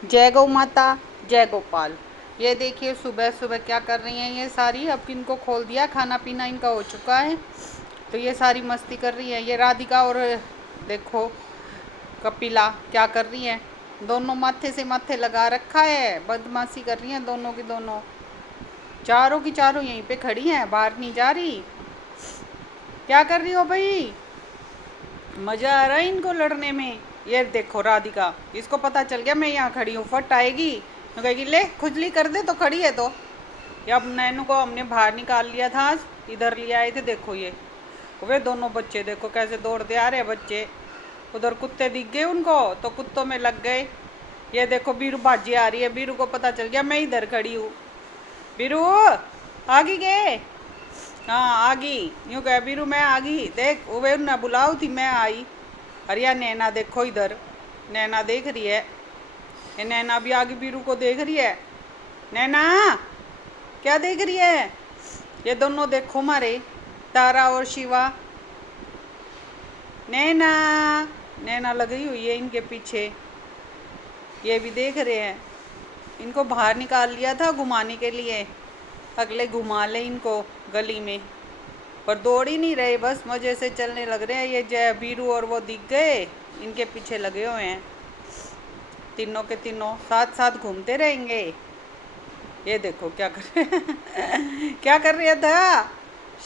जय गौ माता, जय गोपाल। ये देखिए सुबह सुबह क्या कर रही हैं ये सारी। अब इनको खोल दिया, खाना पीना इनका हो चुका है तो ये सारी मस्ती कर रही है। ये राधिका और देखो कपिला क्या कर रही हैं। दोनों माथे से माथे लगा रखा है, बदमाशी कर रही हैं दोनों की दोनों। चारों की चारों यहीं पे खड़ी हैं, बाहर नहीं जा रही। क्या कर रही हो भाई? मजा आ रहा है इनको लड़ने में। ये देखो राधिका, इसको पता चल गया मैं यहाँ खड़ी हूँ, फट आएगी तो कहेगी ले खुजली कर दे, तो खड़ी है तो। ये अब नैनू को हमने बाहर निकाल लिया था, आज इधर ले आए थे। देखो ये वे दोनों बच्चे देखो कैसे दौड़ते आ रहे बच्चे। उधर कुत्ते दिख गए उनको तो कुत्तों में लग गए। ये देखो बीरू बाजी आ रही है, बीरू को पता चल गया मैं इधर खड़ी हूँ। बीरू आगे गए, हाँ आगी, यूँ कह बीरू मैं आगी, देख वे ना बुलाओ थी मैं आई। अरे यार नैना देखो इधर, नैना देख रही है। ये नैना भी आगे बीरू को देख रही है। नैना क्या देख रही है? ये दोनों देखो मारे, तारा और शिवा। नैना, नैना लगी हुई है इनके पीछे, ये भी देख रहे हैं। इनको बाहर निकाल लिया था घुमाने के लिए, अगले घुमा ले इनको गली में, पर दौड़ ही नहीं रहे, बस मज़े से चलने लग रहे हैं। ये जय बीरू और वो दिख गए, इनके पीछे लगे हुए हैं। तीनों के तीनों साथ साथ घूमते रहेंगे। ये देखो क्या कर रहे हैं क्या कर रहा था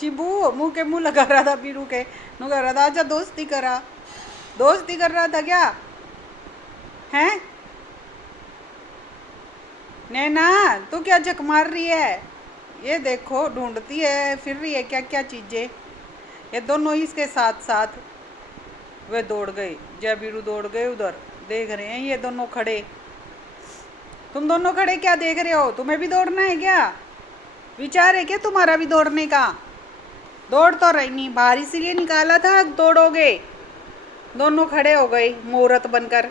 शिबू? मुंह के मुंह लगा रहा था बीरू के, नु कह रहा था अच्छा दोस्ती करा, दोस्ती कर रहा था क्या? हैं नैना तू क्या झक मार रही है? ये देखो ढूंढती है, फिर रही है क्या क्या चीजें। ये दोनों ही इसके साथ साथ वे दौड़ गए, जय बीरू दौड़ गए उधर। देख रहे हैं ये दोनों खड़े। तुम दोनों खड़े क्या देख रहे हो? तुम्हें भी दौड़ना है क्या? विचार है क्या तुम्हारा भी दौड़ने का? दौड़ तो रही नहीं, बाहर इसीलिए निकाला था दौड़ोगे। दोनों खड़े हो गए मुहूर्त बनकर,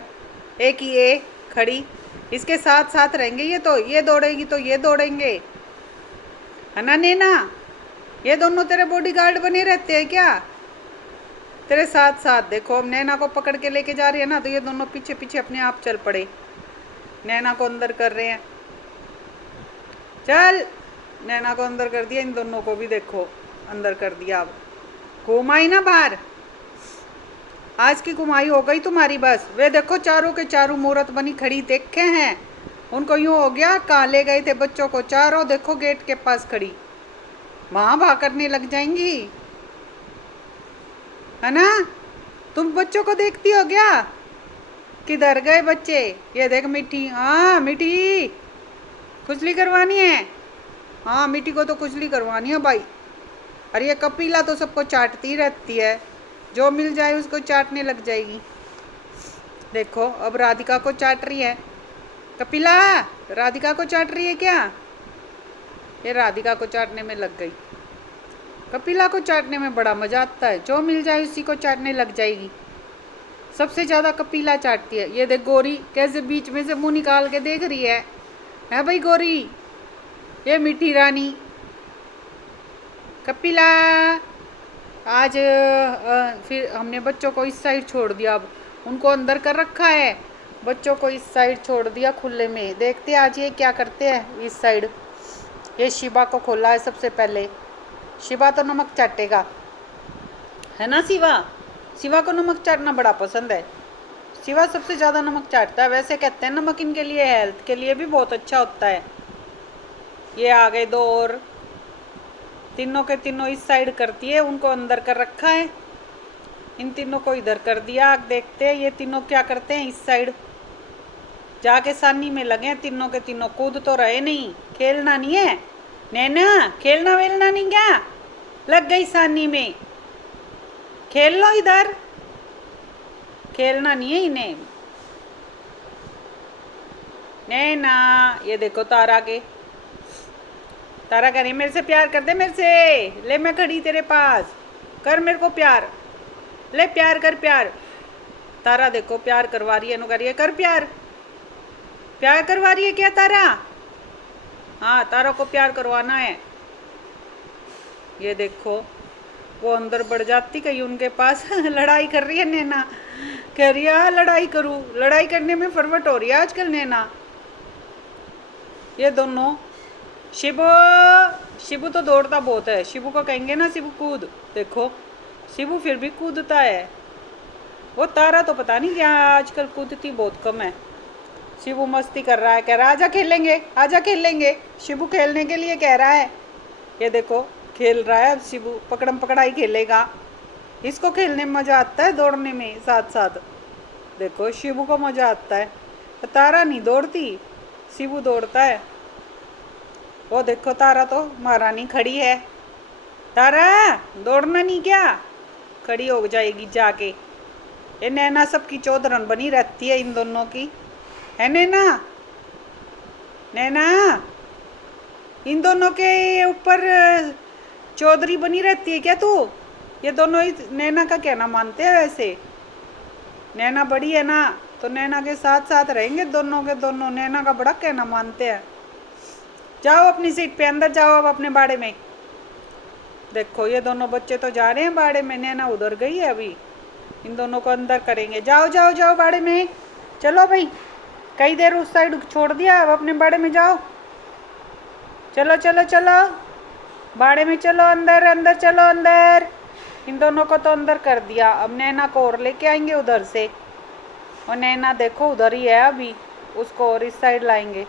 एक ही एक खड़ी, इसके साथ साथ रहेंगे ये। तो ये दौड़ेगी तो ये दौड़ेंगे, है ना नैना? ये दोनों तेरे बॉडीगार्ड बने रहते हैं क्या? तेरे साथ साथ देखो, अब नैना को पकड़ के लेके जा रही है ना, तो ये दोनों पीछे पीछे अपने आप चल पड़े, नैना को अंदर कर रहे हैं। चल, नैना को अंदर कर दिया, इन दोनों को भी देखो अंदर कर दिया। अब घुमाई ना बाहर, आज की घुमाई हो गई तुम्हारी बस। वे देखो चारों के चारों मूरत बनी खड़ी देखे हैं, उनको यूं हो गया कहाँ ले गए थे बच्चों को। चारों देखो गेट के पास खड़ी, वहां भाग करने लग जाएंगी, है ना? तुम बच्चों को देखती हो क्या? किधर गए बच्चे? ये देख मिट्टी, हाँ मिट्टी खुजली करवानी है। हाँ मिट्टी को तो खुजली करवानी है भाई। अरे ये कपिला तो सबको चाटती रहती है, जो मिल जाए उसको चाटने लग जाएगी। देखो अब राधिका को चाट रही है कपिला, राधिका को चाट रही है क्या? ये राधिका को चाटने में लग गई। कपिला को चाटने में बड़ा मजा आता है, जो मिल जाए उसी को चाटने लग जाएगी। सबसे ज्यादा कपिला चाटती है। ये देख गोरी कैसे बीच में से मुंह निकाल के देख रही है भाई गोरी? ये मीठी रानी कपिला। आज फिर हमने बच्चों को इस साइड छोड़ दिया, अब उनको अंदर कर रखा है, बच्चों को इस साइड छोड़ दिया खुले में। देखते आज ये क्या करते हैं इस साइड। ये शिवा को खोला है सबसे पहले, शिवा तो नमक चाटेगा, है ना शिवा? शिवा को नमक चाटना बड़ा पसंद है, शिवा सबसे ज़्यादा नमक चाटता है। वैसे कहते हैं नमक इनके लिए हेल्थ के लिए भी बहुत अच्छा होता है। ये आ गए दो और, तीनों के तीनों इस साइड करती है, उनको अंदर कर रखा है, इन तीनों को इधर कर दिया। देखते हैं ये तीनों क्या करते हैं इस साइड। जाके सानी में लगे हैं तीनों के तीनों, कूद तो रहे नहीं, खेलना नहीं है नैना, खेलना वेलना नहीं क्या? लग गई सानी में, खेल लो इधर, खेलना नहीं है इन्हें। नैना ये देखो तारा के, तारा कह रही मेरे से प्यार कर दे, मेरे से ले, मैं खड़ी तेरे पास, कर मेरे को प्यार, ले प्यार कर प्यार। तारा देखो प्यार करवा रही है, नु कह रही है कर प्यार, प्यार करवा रही है क्या तारा? हाँ तारा को प्यार करवाना है। ये देखो वो अंदर बढ़ जाती कहीं उनके पास लड़ाई कर रही है नैना, कह रही है लड़ाई करूँ, लड़ाई करने में फरवट हो रही है आजकल नैना। ये दोनों शिबू, शिबू तो दौड़ता बहुत है, शिबू को कहेंगे ना शिबू कूद, देखो शिबू फिर भी कूदता है। वो तारा तो पता नहीं क्या आजकल कूदती बहुत कम है। शिबू मस्ती कर रहा है, कह रहा है आजा खेलेंगे, आजा खेलेंगे, शिबू खेलने के लिए कह रहा है। ये देखो खेल रहा है, अब शिबू पकड़म पकड़ाई खेलेगा। इसको खेलने में मज़ा आता है, दौड़ने में साथ साथ। देखो शिबू को मज़ा आता है। तारा नहीं दौड़ती, शिबू दौड़ता है। वो देखो तारा तो महारानी खड़ी है। तारा दौड़ना नहीं क्या, खड़ी हो जाएगी जाके। ये नैना सबकी चौधरन बनी रहती है इन दोनों की, है नैना, नैना इन दोनों के ऊपर चौधरी बनी रहती है क्या तू। ये दोनों ही नैना का कहना मानते हैं। वैसे नैना बड़ी है ना, तो नैना के साथ साथ रहेंगे दोनों के दोनों, नैना का बड़ा कहना मानते हैं। जाओ अपनी सीट पे, अंदर जाओ अब अपने बाड़े में। देखो ये दोनों बच्चे तो जा रहे हैं बाड़े में, नैना उधर गई है अभी। इन दोनों को अंदर करेंगे, जाओ जाओ जाओ बाड़े में, चलो भाई, कई देर उस साइड छोड़ दिया, अब अपने बाड़े में जाओ, चलो चलो चलो बाड़े में चलो, अंदर अंदर चलो अंदर। इन दोनों को तो अंदर कर दिया, अब नैना को और लेके आएंगे उधर से। और नैना देखो उधर ही है अभी, उसको और इस साइड लाएंगे।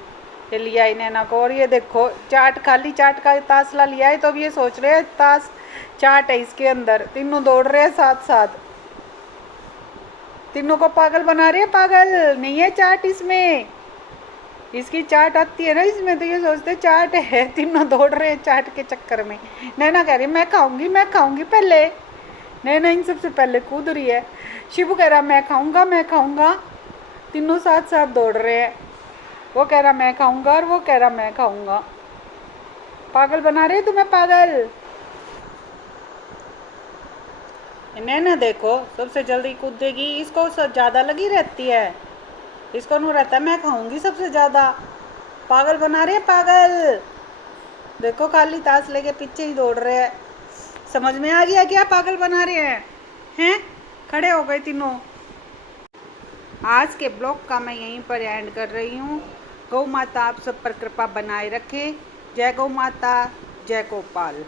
ये लिया ही नैना को, और ये देखो चाट, खाली चाट का तासला लिया है, तो अब ये सोच रहे हैं तास चाट है इसके अंदर। तीनों दौड़ रहे हैं साथ साथ, तीनों को पागल बना रहे हैं। पागल नहीं है चाट इसमें, इसकी चाट आती है ना इसमें, तो ये सोचते चाट है। तीनों दौड़ रहे हैं चाट के चक्कर में। नैना कह रही मैं खाऊंगी, मैं खाऊंगी पहले। नैना इन सबसे पहले कूद रही है। शिबू कह रहा मैं खाऊंगा, मैं खाऊंगा। तीनों साथ साथ दौड़ रहे हैं, वो कह रहा मैं खाऊंगा और वो कह रहा मैं खाऊंगा। पागल बना रहे तुम्हें, पागल। नैना देखो सबसे जल्दी कूदेगी, इसको ज़्यादा लगी रहती है, इसको नू रहता है मैं खाऊंगी सबसे ज़्यादा। पागल बना रहे हैं, पागल। देखो खाली ताश लेके पीछे ही दौड़ रहे हैं। समझ में आ गया क्या पागल बना रहे हैं? खड़े हो गए तीनों। आज के ब्लॉग का मैं यहीं पर एंड कर रही हूँ। गौ माता आप सब पर कृपा बनाए रखे। जय गौ माता, जय गोपाल।